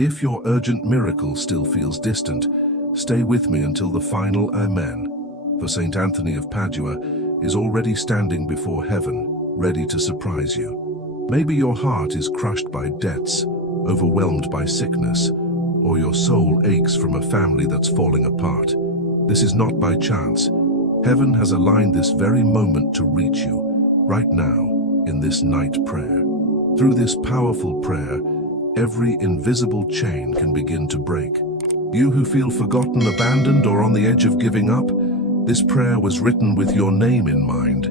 If your urgent miracle still feels distant, stay with me until the final Amen. For Saint Anthony of Padua is already standing before heaven, ready to surprise you. Maybe your heart is crushed by debts, overwhelmed by sickness, or your soul aches from a family that's falling apart. This is not by chance. Heaven has aligned this very moment to reach you, right now, in this night prayer. Through this powerful prayer, every invisible chain can begin to break. You who feel forgotten, abandoned, or on the edge of giving up, this prayer was written with your name in mind.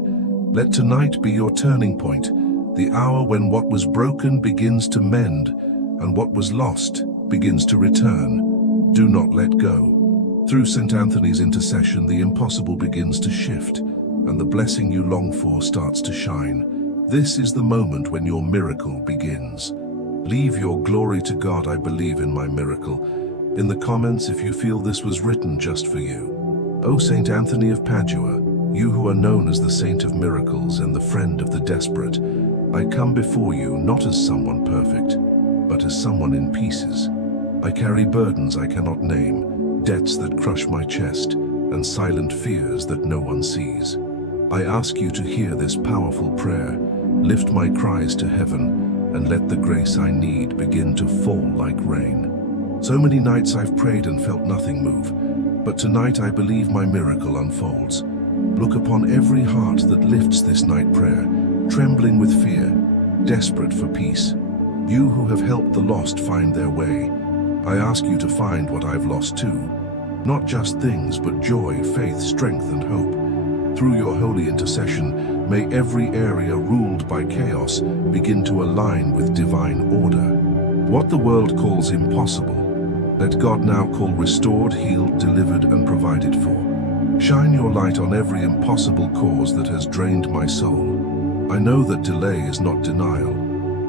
Let tonight be your turning point, the hour when what was broken begins to mend, and what was lost begins to return. Do not let go. Through St. Anthony's intercession, the impossible begins to shift, and the blessing you long for starts to shine. This is the moment when your miracle begins. Leave your glory to God. I believe in my miracle. In the comments if you feel this was written just for you. O Saint Anthony of Padua, you who are known as the Saint of Miracles and the friend of the desperate, I come before you not as someone perfect, but as someone in pieces. I carry burdens I cannot name, debts that crush my chest, and silent fears that no one sees. I ask you to hear this powerful prayer, lift my cries to heaven, and let the grace I need begin to fall like rain. So many nights I've prayed and felt nothing move, but tonight I believe my miracle unfolds. Look upon every heart that lifts this night prayer, trembling with fear, desperate for peace. You who have helped the lost find their way, I ask you to find what I've lost too. Not just things, but joy, faith, strength, and hope. Through your holy intercession, may every area ruled by chaos begin to align with divine order. What the world calls impossible, let God now call restored, healed, delivered, and provided for. Shine your light on every impossible cause that has drained my soul. I know that delay is not denial.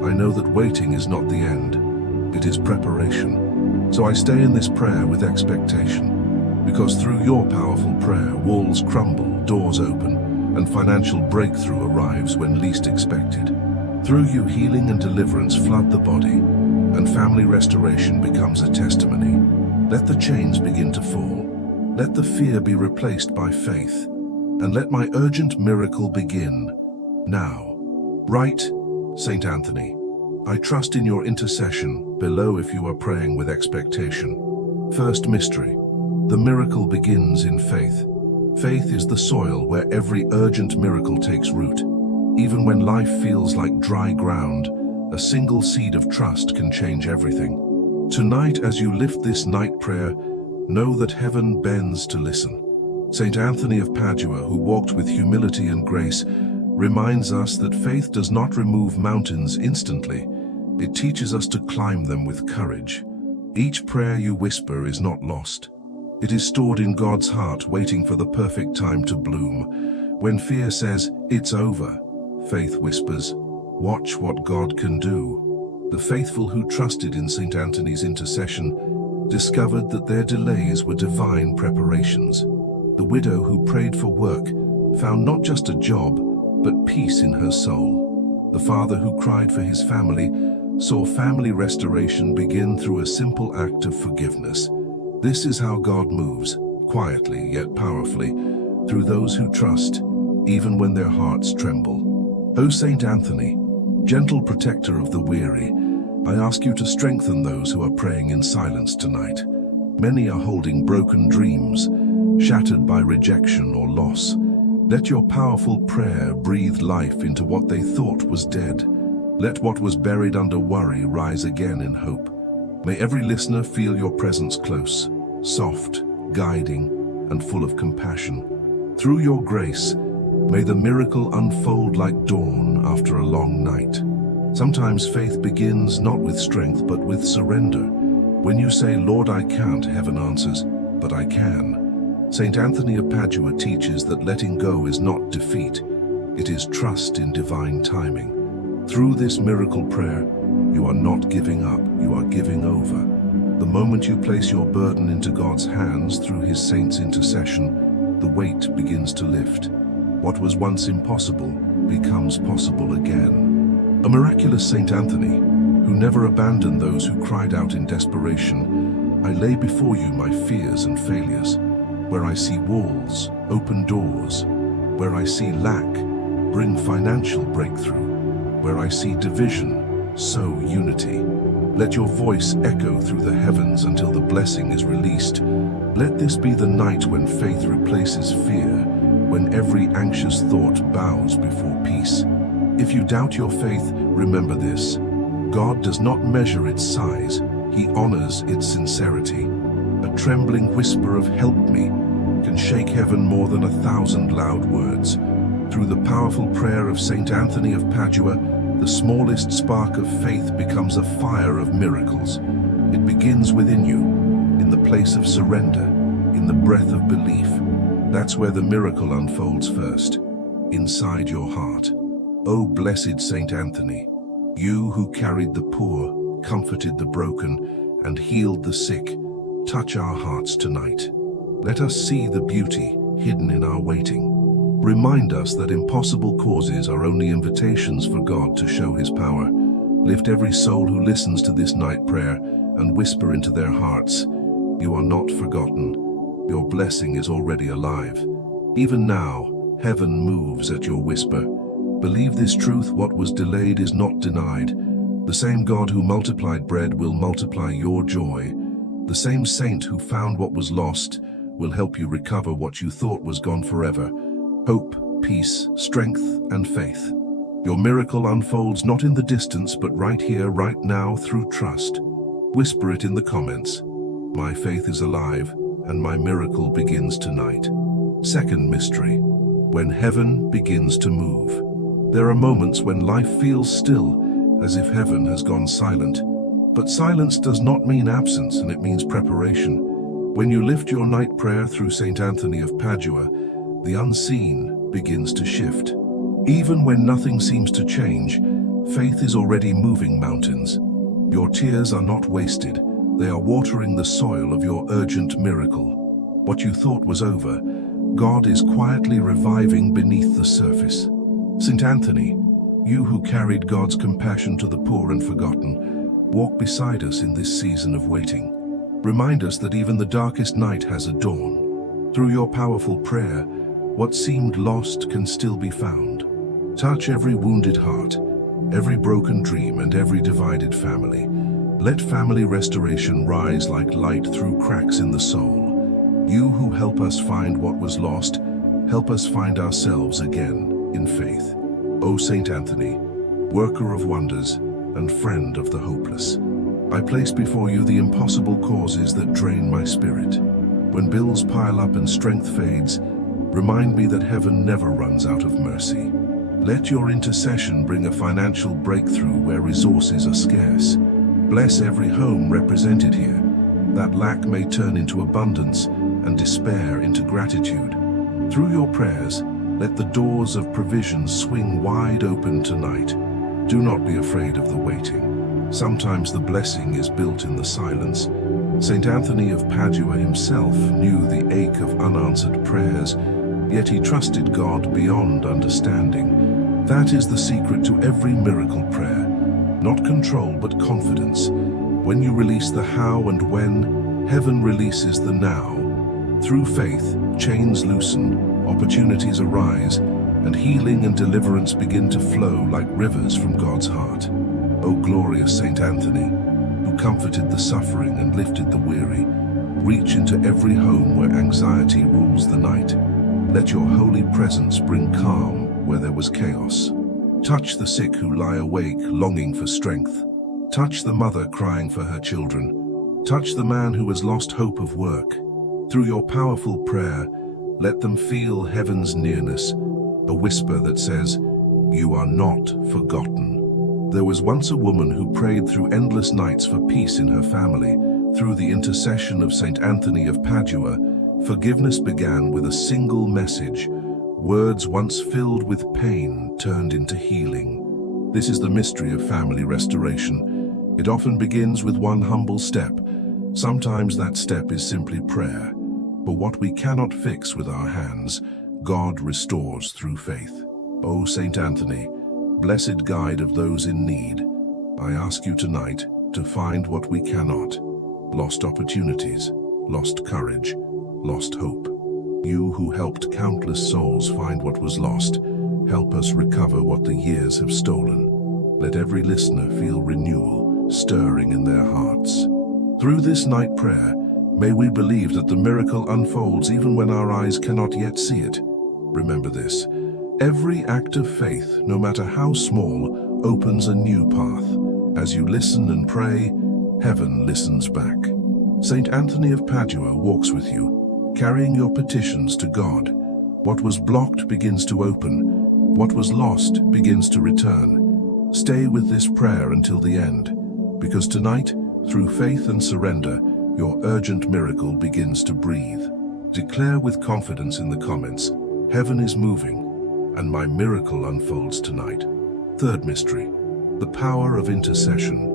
I know that waiting is not the end. It is preparation. So I stay in this prayer with expectation, because through your powerful prayer, walls crumble, doors open, and financial breakthrough arrives when least expected. Through you, healing and deliverance flood the body, and family restoration becomes a testimony. Let the chains begin to fall. Let the fear be replaced by faith, and let my urgent miracle begin now. Right, Saint Anthony, I trust in your intercession below if you are praying with expectation. First mystery, the miracle begins in faith. Faith is the soil where every urgent miracle takes root. Even when life feels like dry ground, a single seed of trust can change everything. Tonight, as you lift this night prayer, know that heaven bends to listen. Saint Anthony of Padua, who walked with humility and grace, reminds us that faith does not remove mountains instantly. It teaches us to climb them with courage. Each prayer you whisper is not lost. It is stored in God's heart, waiting for the perfect time to bloom. When fear says, "It's over," faith whispers, "Watch what God can do." The faithful who trusted in St. Anthony's intercession discovered that their delays were divine preparations. The widow who prayed for work found not just a job, but peace in her soul. The father who cried for his family saw family restoration begin through a simple act of forgiveness. This is how God moves, quietly yet powerfully, through those who trust, even when their hearts tremble. O Saint Anthony, gentle protector of the weary, I ask you to strengthen those who are praying in silence tonight. Many are holding broken dreams, shattered by rejection or loss. Let your powerful prayer breathe life into what they thought was dead. Let what was buried under worry rise again in hope. May every listener feel your presence close, soft, guiding, and full of compassion. Through your grace, may the miracle unfold like dawn after a long night. Sometimes faith begins not with strength, but with surrender. When you say, "Lord, I can't," heaven answers, "But I can." Saint Anthony of Padua teaches that letting go is not defeat. It is trust in divine timing. Through this miracle prayer, you are not giving up, you are giving over. The moment you place your burden into God's hands through his saint's intercession, the weight begins to lift. What was once impossible becomes possible again. A miraculous Saint Anthony, who never abandoned those who cried out in desperation, I lay before you my fears and failures. Where I see walls, open doors. Where I see lack, bring financial breakthrough. Where I see division, sow unity. Let your voice echo through the heavens until the blessing is released. Let this be the night when faith replaces fear, when every anxious thought bows before peace. If you doubt your faith, remember this. God does not measure its size, He honors its sincerity. A trembling whisper of "help me" can shake heaven more than 1,000 loud words. Through the powerful prayer of Saint Anthony of Padua, the smallest spark of faith becomes a fire of miracles. It begins within you, in the place of surrender, in the breath of belief. That's where the miracle unfolds first, inside your heart. O blessed Saint Anthony, you who carried the poor, comforted the broken, and healed the sick, touch our hearts tonight. Let us see the beauty hidden in our waiting. Remind us that impossible causes are only invitations for God to show His power. Lift every soul who listens to this night prayer and whisper into their hearts, you are not forgotten. Your blessing is already alive. Even now, heaven moves at your whisper. Believe this truth: what was delayed is not denied. The same God who multiplied bread will multiply your joy. The same saint who found what was lost will help you recover what you thought was gone forever. Hope, peace, strength, and faith. Your miracle unfolds not in the distance, but right here, right now, through trust. Whisper it in the comments. My faith is alive, and my miracle begins tonight. Second mystery, when heaven begins to move. There are moments when life feels still, as if heaven has gone silent. But silence does not mean absence, and it means preparation. When you lift your night prayer through Saint Anthony of Padua, the unseen begins to shift. Even when nothing seems to change, faith is already moving mountains. Your tears are not wasted. They are watering the soil of your urgent miracle. What you thought was over, God is quietly reviving beneath the surface. Saint Anthony, you who carried God's compassion to the poor and forgotten, walk beside us in this season of waiting. Remind us that even the darkest night has a dawn. Through your powerful prayer, what seemed lost can still be found. Touch every wounded heart, every broken dream, and every divided family. Let family restoration rise like light through cracks in the soul. You who help us find what was lost, help us find ourselves again in faith. O Saint Anthony, worker of wonders and friend of the hopeless, I place before you the impossible causes that drain my spirit. When bills pile up and strength fades, remind me that heaven never runs out of mercy. Let your intercession bring a financial breakthrough where resources are scarce. Bless every home represented here, that lack may turn into abundance and despair into gratitude. Through your prayers, let the doors of provision swing wide open tonight. Do not be afraid of the waiting. Sometimes the blessing is built in the silence. Saint Anthony of Padua himself knew the ache of unanswered prayers, yet he trusted God beyond understanding. That is the secret to every miracle prayer. Not control, but confidence. When you release the how and when, heaven releases the now. Through faith, chains loosen, opportunities arise, and healing and deliverance begin to flow like rivers from God's heart. O glorious Saint Anthony, who comforted the suffering and lifted the weary, reach into every home where anxiety rules the night. Let your holy presence bring calm where there was chaos. Touch the sick who lie awake, longing for strength. Touch the mother crying for her children. Touch the man who has lost hope of work. Through your powerful prayer, let them feel heaven's nearness, a whisper that says, you are not forgotten. There was once a woman who prayed through endless nights for peace in her family. Through the intercession of Saint Anthony of Padua, forgiveness began with a single message. Words once filled with pain turned into healing. This is the mystery of family restoration. It often begins with one humble step. Sometimes that step is simply prayer. But what we cannot fix with our hands, God restores through faith. O Saint Anthony, blessed guide of those in need, I ask you tonight to find what we cannot. Lost opportunities, lost courage, lost hope. You who helped countless souls find what was lost, help us recover what the years have stolen. Let every listener feel renewal stirring in their hearts. Through this night prayer, may we believe that the miracle unfolds even when our eyes cannot yet see it. Remember this: every act of faith, no matter how small, opens a new path. As you listen and pray, heaven listens back. Saint Anthony of Padua walks with you, carrying your petitions to God. What was blocked begins to open. What was lost begins to return. Stay with this prayer until the end, because tonight, through faith and surrender, your urgent miracle begins to breathe. Declare with confidence in the comments, "Heaven is moving, and my miracle unfolds tonight." Third mystery, the power of intercession.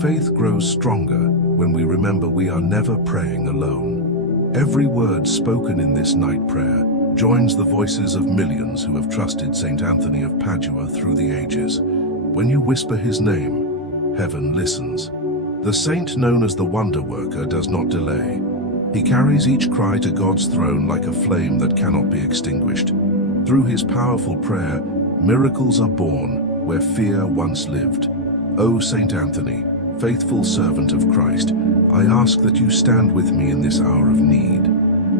Faith grows stronger when we remember we are never praying alone. Every word spoken in this night prayer joins the voices of millions who have trusted Saint Anthony of Padua through the ages. When you whisper his name, heaven listens. The saint known as the Wonder Worker does not delay. He carries each cry to God's throne like a flame that cannot be extinguished. Through his powerful prayer, miracles are born where fear once lived. O Saint Anthony, faithful servant of Christ, I ask that you stand with me in this hour of need.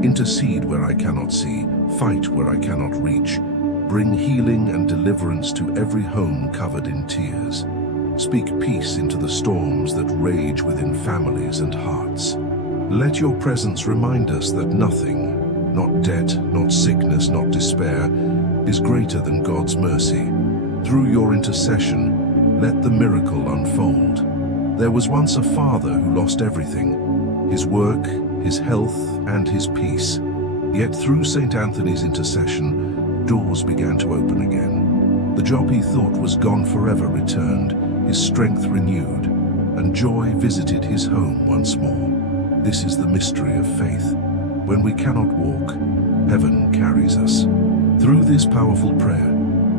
Intercede where I cannot see, fight where I cannot reach. Bring healing and deliverance to every home covered in tears. Speak peace into the storms that rage within families and hearts. Let your presence remind us that nothing, not debt, not sickness, not despair, is greater than God's mercy. Through your intercession, let the miracle unfold. There was once a father who lost everything, his work, his health, and his peace. Yet through St. Anthony's intercession, doors began to open again. The job he thought was gone forever returned, his strength renewed, and joy visited his home once more. This is the mystery of faith. When we cannot walk, heaven carries us. Through this powerful prayer,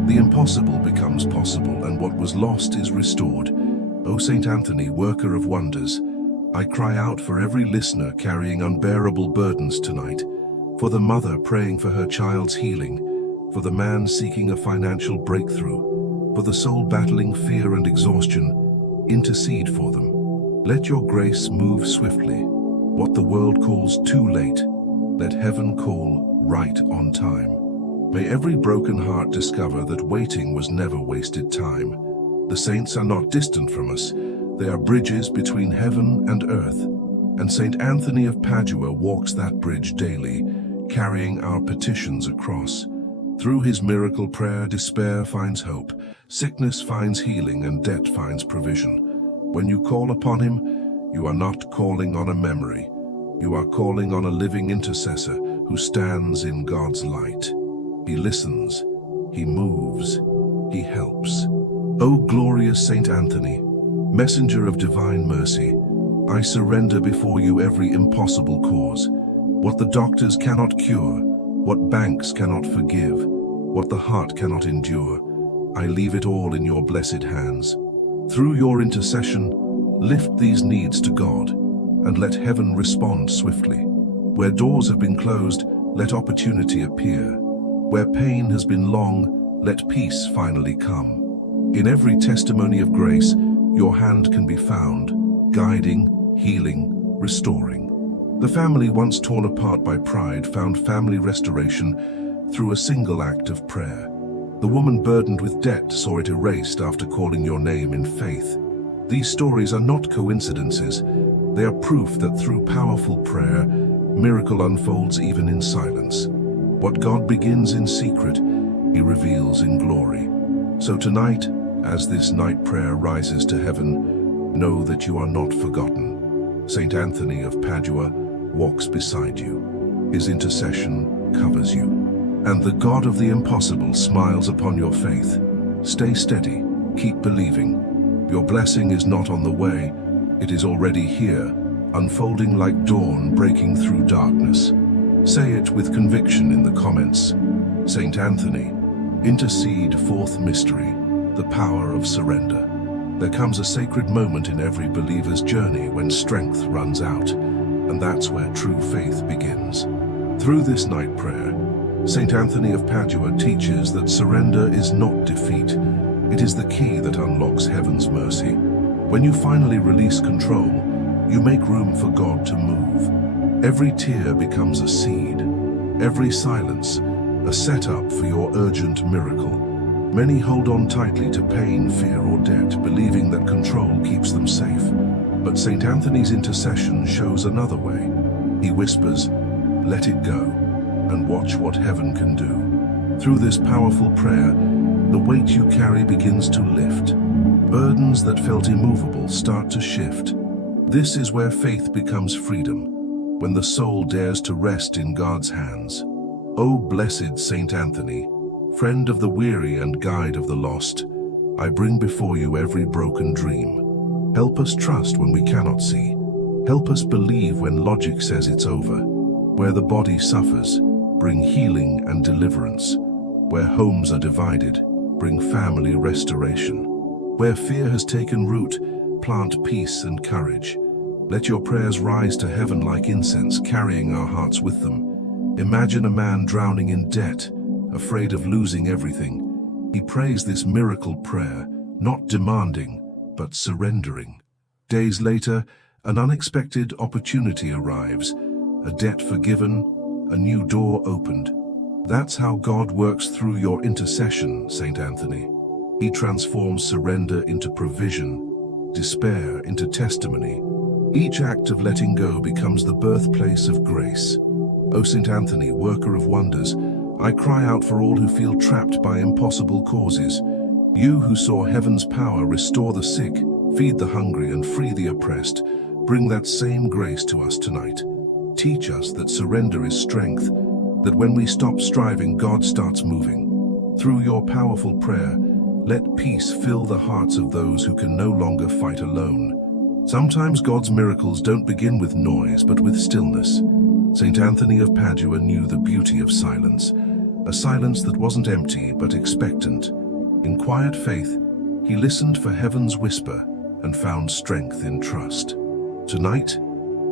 the impossible becomes possible and what was lost is restored. O Saint Anthony, worker of wonders, I cry out for every listener carrying unbearable burdens tonight, for the mother praying for her child's healing, for the man seeking a financial breakthrough, for the soul battling fear and exhaustion. Intercede for them. Let your grace move swiftly. What the world calls too late, let heaven call right on time. May every broken heart discover that waiting was never wasted time. The saints are not distant from us. They are bridges between heaven and earth. And Saint Anthony of Padua walks that bridge daily, carrying our petitions across. Through his miracle prayer, despair finds hope, sickness finds healing, and debt finds provision. When you call upon him, you are not calling on a memory. You are calling on a living intercessor who stands in God's light. He listens, he moves, he helps. O glorious Saint Anthony, messenger of divine mercy, I surrender before you every impossible cause. What the doctors cannot cure, what banks cannot forgive, what the heart cannot endure, I leave it all in your blessed hands. Through your intercession, lift these needs to God, and let heaven respond swiftly. Where doors have been closed, let opportunity appear. Where pain has been long, let peace finally come. In every testimony of grace, your hand can be found, guiding, healing, restoring. The family once torn apart by pride found family restoration through a single act of prayer. The woman burdened with debt saw it erased after calling your name in faith. These stories are not coincidences. They are proof that through powerful prayer, miracle unfolds even in silence. What God begins in secret, he reveals in glory. So tonight, as this night prayer rises to heaven, know that you are not forgotten. Saint Anthony of Padua walks beside you. His intercession covers you. And the God of the impossible smiles upon your faith. Stay steady, keep believing. Your blessing is not on the way, it is already here, unfolding like dawn breaking through darkness. Say it with conviction in the comments. Saint Anthony, intercede, fourth mystery, the power of surrender. There comes a sacred moment in every believer's journey when strength runs out, and that's where true faith begins. Through this night prayer, Saint Anthony of Padua teaches that surrender is not defeat. It is the key that unlocks heaven's mercy. When you finally release control, you make room for God to move. Every tear becomes a seed, every silence a setup for your urgent miracle. Many hold on tightly to pain, fear, or debt, believing that control keeps them safe. But Saint Anthony's intercession shows another way. He whispers, "Let it go, and watch what heaven can do." Through this powerful prayer, the weight you carry begins to lift. Burdens that felt immovable start to shift. This is where faith becomes freedom, when the soul dares to rest in God's hands. O blessed Saint Anthony, friend of the weary and guide of the lost, I bring before you every broken dream. Help us trust when we cannot see. Help us believe when logic says it's over. Where the body suffers, bring healing and deliverance. Where homes are divided, bring family restoration. Where fear has taken root, plant peace and courage. Let your prayers rise to heaven like incense, carrying our hearts with them. Imagine a man drowning in debt, afraid of losing everything. He prays this miracle prayer, not demanding, but surrendering. Days later, an unexpected opportunity arrives, a debt forgiven, a new door opened. That's how God works through your intercession, Saint Anthony. He transforms surrender into provision, despair into testimony. Each act of letting go becomes the birthplace of grace. O Saint Anthony, worker of wonders, I cry out for all who feel trapped by impossible causes. You who saw heaven's power restore the sick, feed the hungry, and free the oppressed, bring that same grace to us tonight. Teach us that surrender is strength, that when we stop striving, God starts moving. Through your powerful prayer, let peace fill the hearts of those who can no longer fight alone. Sometimes God's miracles don't begin with noise, but with stillness. Saint Anthony of Padua knew the beauty of silence, a silence that wasn't empty but expectant. In quiet faith, he listened for heaven's whisper and found strength in trust. Tonight,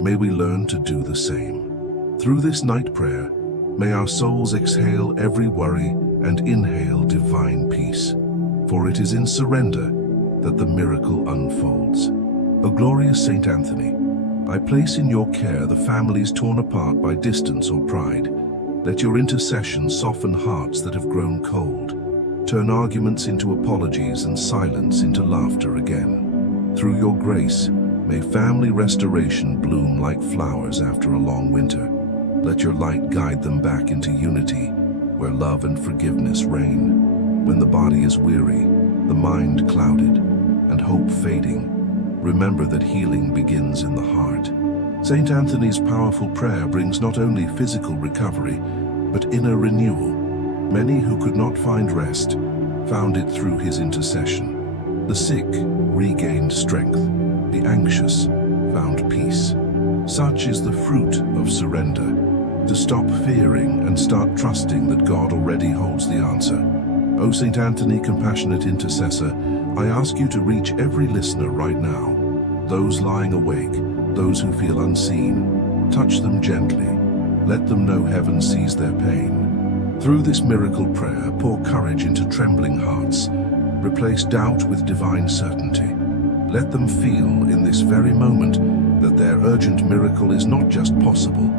may we learn to do the same. Through this night prayer, may our souls exhale every worry and inhale divine peace. For it is in surrender that the miracle unfolds. O glorious Saint Anthony, I place in your care the families torn apart by distance or pride. Let your intercession soften hearts that have grown cold. Turn arguments into apologies and silence into laughter again. Through your grace, may family restoration bloom like flowers after a long winter. Let your light guide them back into unity, where love and forgiveness reign. When the body is weary, the mind clouded, and hope fading, remember that healing begins in the heart. Saint Anthony's powerful prayer brings not only physical recovery, but inner renewal. Many who could not find rest found it through his intercession. The sick regained strength. The anxious found peace. Such is the fruit of surrender, to stop fearing and start trusting that God already holds the answer. O Saint Anthony, compassionate intercessor, I ask you to reach every listener right now. Those lying awake, those who feel unseen, touch them gently. Let them know heaven sees their pain. Through this miracle prayer, pour courage into trembling hearts. Replace doubt with divine certainty. Let them feel in this very moment that their urgent miracle is not just possible,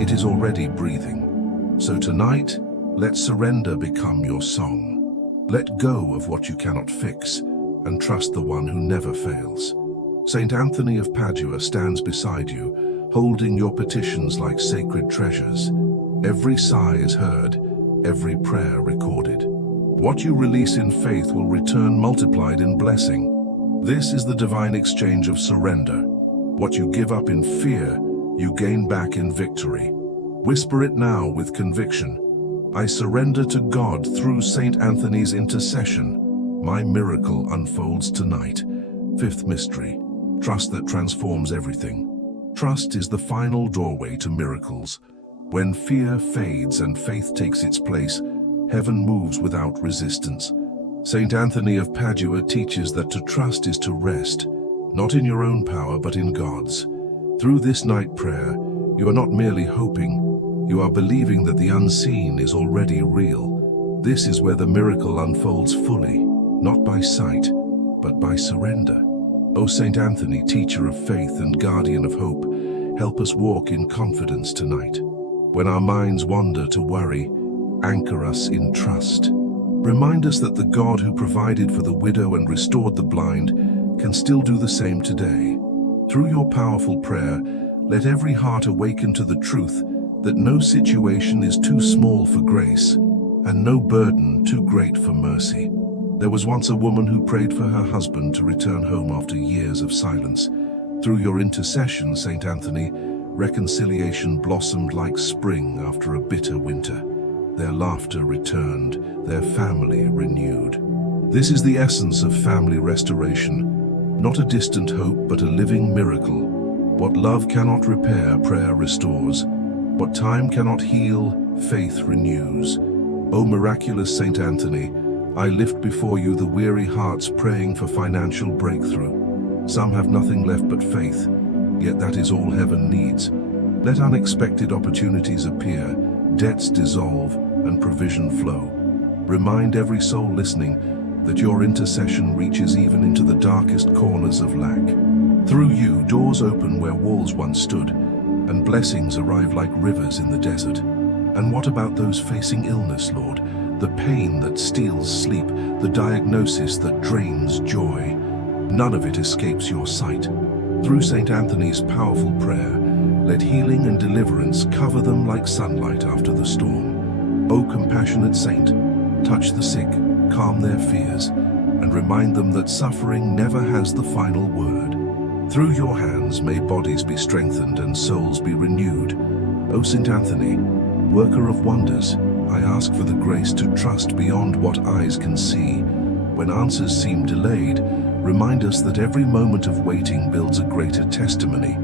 it is already breathing. So tonight, let surrender become your song. Let go of what you cannot fix and trust the one who never fails. Saint Anthony of Padua stands beside you, holding your petitions like sacred treasures. Every sigh is heard, every prayer recorded. What you release in faith will return multiplied in blessing. This is the divine exchange of surrender. What you give up in fear, you gain back in victory. Whisper it now with conviction. I surrender to God through Saint Anthony's intercession. My miracle unfolds tonight. Fifth mystery, trust that transforms everything. Trust is the final doorway to miracles. When fear fades and faith takes its place, heaven moves without resistance. Saint Anthony of Padua teaches that to trust is to rest, not in your own power but in God's. Through this night prayer, you are not merely hoping, you are believing that the unseen is already real. This is where the miracle unfolds fully, not by sight, but by surrender. O Saint Anthony, teacher of faith and guardian of hope, help us walk in confidence tonight. When our minds wander to worry, anchor us in trust. Remind us that the God who provided for the widow and restored the blind can still do the same today. Through your powerful prayer, let every heart awaken to the truth that no situation is too small for grace and no burden too great for mercy. There was once a woman who prayed for her husband to return home after years of silence. Through your intercession, Saint Anthony, reconciliation blossomed like spring after a bitter winter. Their laughter returned, their family renewed. This is the essence of family restoration, not a distant hope but a living miracle. What love cannot repair, prayer restores. What time cannot heal, faith renews. O miraculous Saint Anthony, I lift before you the weary hearts praying for financial breakthrough. Some have nothing left but faith, yet that is all heaven needs. Let unexpected opportunities appear, debts dissolve, and provision flow. Remind every soul listening that your intercession reaches even into the darkest corners of lack. Through you, doors open where walls once stood, and blessings arrive like rivers in the desert. And what about those facing illness, Lord? The pain that steals sleep, the diagnosis that drains joy. None of it escapes your sight. Through Saint Anthony's powerful prayer, let healing and deliverance cover them like sunlight after the storm. O compassionate saint, touch the sick, calm their fears, and remind them that suffering never has the final word. Through your hands may bodies be strengthened and souls be renewed. O Saint Anthony, worker of wonders, I ask for the grace to trust beyond what eyes can see. When answers seem delayed, remind us that every moment of waiting builds a greater testimony.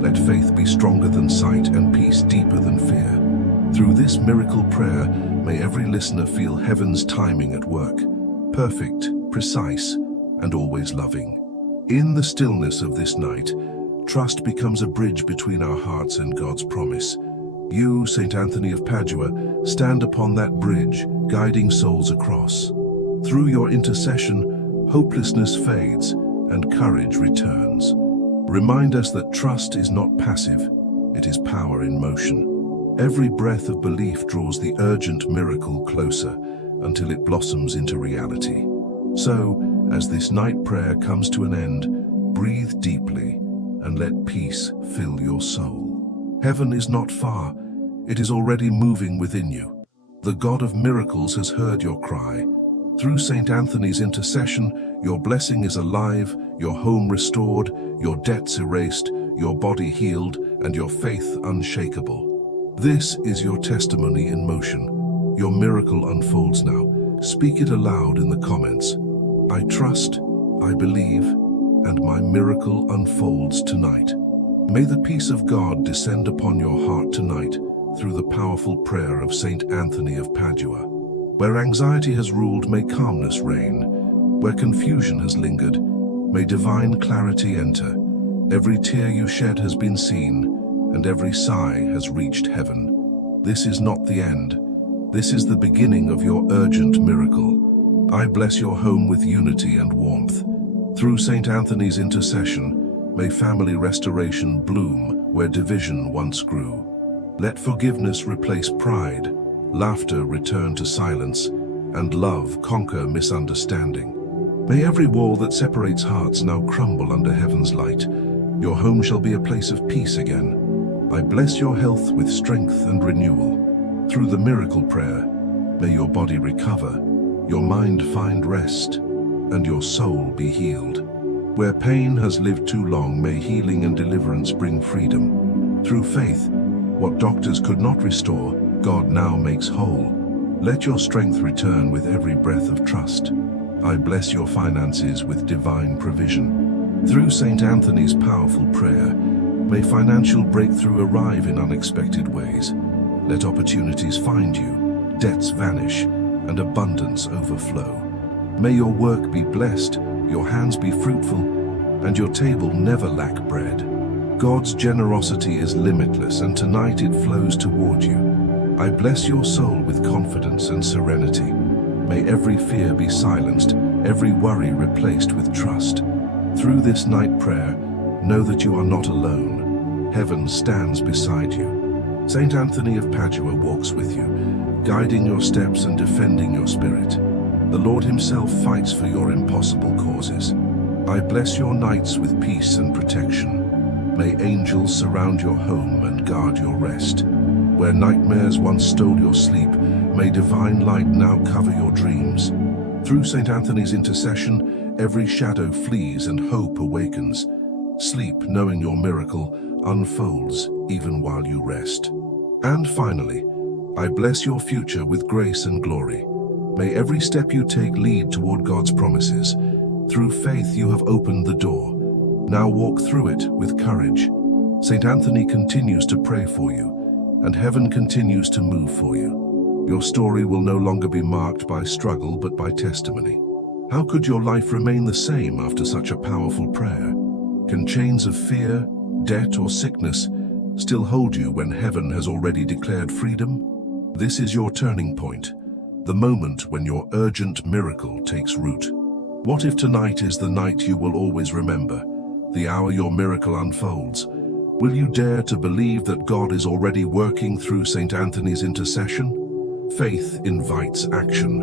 Let faith be stronger than sight and peace deeper than fear. Through this miracle prayer, may every listener feel heaven's timing at work, perfect, precise, and always loving. In the stillness of this night, trust becomes a bridge between our hearts and God's promise. You, Saint Anthony of Padua, stand upon that bridge, guiding souls across. Through your intercession, hopelessness fades and courage returns. Remind us that trust is not passive, it is power in motion. Every breath of belief draws the urgent miracle closer until it blossoms into reality. So, as this night prayer comes to an end, breathe deeply and let peace fill your soul. Heaven is not far, it is already moving within you. The God of miracles has heard your cry. Through Saint Anthony's intercession, your blessing is alive, your home restored, your debts erased, your body healed, and your faith unshakable. This is your testimony in motion. Your miracle unfolds now. Speak it aloud in the comments. I trust, I believe, and my miracle unfolds tonight. May the peace of God descend upon your heart tonight through the powerful prayer of Saint Anthony of Padua. Where anxiety has ruled, may calmness reign. Where confusion has lingered, may divine clarity enter. Every tear you shed has been seen, and every sigh has reached heaven. This is not the end. This is the beginning of your urgent miracle. I bless your home with unity and warmth. Through Saint Anthony's intercession, may family restoration bloom where division once grew. Let forgiveness replace pride, laughter return to silence, and love conquer misunderstanding. May every wall that separates hearts now crumble under heaven's light. Your home shall be a place of peace again. I bless your health with strength and renewal. Through the miracle prayer, may your body recover, your mind find rest, and your soul be healed. Where pain has lived too long, may healing and deliverance bring freedom. Through faith, what doctors could not restore, God now makes whole. Let your strength return with every breath of trust. I bless your finances with divine provision. Through Saint Anthony's powerful prayer, may financial breakthrough arrive in unexpected ways. Let opportunities find you, debts vanish, and abundance overflow. May your work be blessed, your hands be fruitful, and your table never lack bread. God's generosity is limitless, and tonight it flows toward you. I bless your soul with confidence and serenity. May every fear be silenced, every worry replaced with trust. Through this night prayer, know that you are not alone. Heaven stands beside you. Saint Anthony of Padua walks with you, guiding your steps and defending your spirit. The Lord himself fights for your impossible causes. I bless your nights with peace and protection. May angels surround your home and guard your rest. Where nightmares once stole your sleep, may divine light now cover your dreams. Through St. Anthony's intercession, every shadow flees and hope awakens. Sleep knowing your miracle unfolds even while you rest. And finally, I bless your future with grace and glory. May every step you take lead toward God's promises. Through faith you have opened the door. Now walk through it with courage. St. Anthony continues to pray for you, and heaven continues to move for you. Your story will no longer be marked by struggle but by testimony. How could your life remain the same after such a powerful prayer? Can chains of fear, debt, or sickness still hold you when heaven has already declared freedom? This is your turning point, the moment when your urgent miracle takes root. What if tonight is the night you will always remember, the hour your miracle unfolds? Will you dare to believe that God is already working through St. Anthony's intercession? Faith invites action.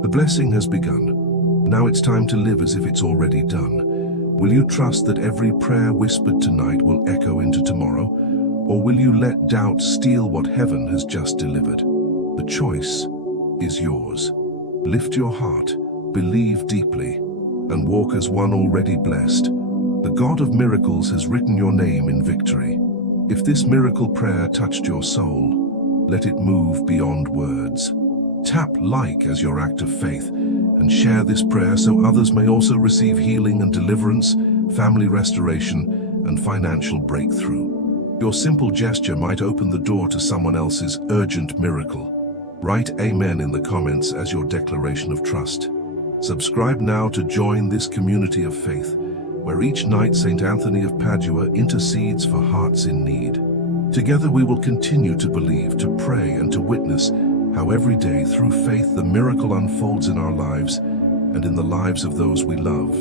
The blessing has begun. Now it's time to live as if it's already done. Will you trust that every prayer whispered tonight will echo into tomorrow? Or will you let doubt steal what heaven has just delivered? The choice is yours. Lift your heart, believe deeply, and walk as one already blessed. The God of miracles has written your name in victory. If this miracle prayer touched your soul, let it move beyond words. Tap like as your act of faith and share this prayer so others may also receive healing and deliverance, family restoration, and financial breakthrough. Your simple gesture might open the door to someone else's urgent miracle. Write Amen in the comments as your declaration of trust. Subscribe now to join this community of faith, where each night St. Anthony of Padua intercedes for hearts in need. Together we will continue to believe, to pray, and to witness how every day through faith the miracle unfolds in our lives and in the lives of those we love.